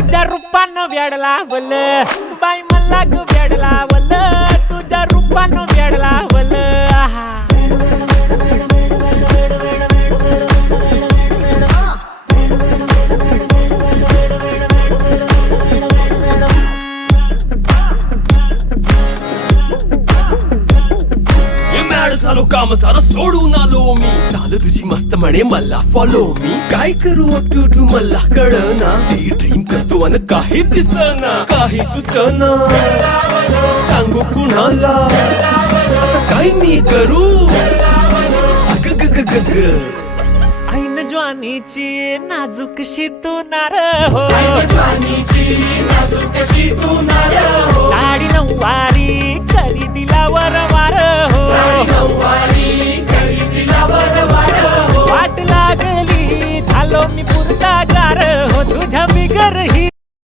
तुझ्या रूपानं वेड लावल बाई मला ग वेड लावल तुझ्या रूपानं वेड लावल आहा झालो काम सारं सोडून आलो मी चाल तुझी मस्त म्हणे मला फॉलो मी काय करू टू मला कळना ती ड्रीम करतो अन काही दिसना काही सुचना सांगू कुणाला आता काय मी करू अग ग ग ग ग ऐन ज्वानीची नाजूकशी तू नार हो साडी नऊवारी करी दिला वरवार हो वाट लागली झालो मी पुरता गार हो तुझ्या बिगर ही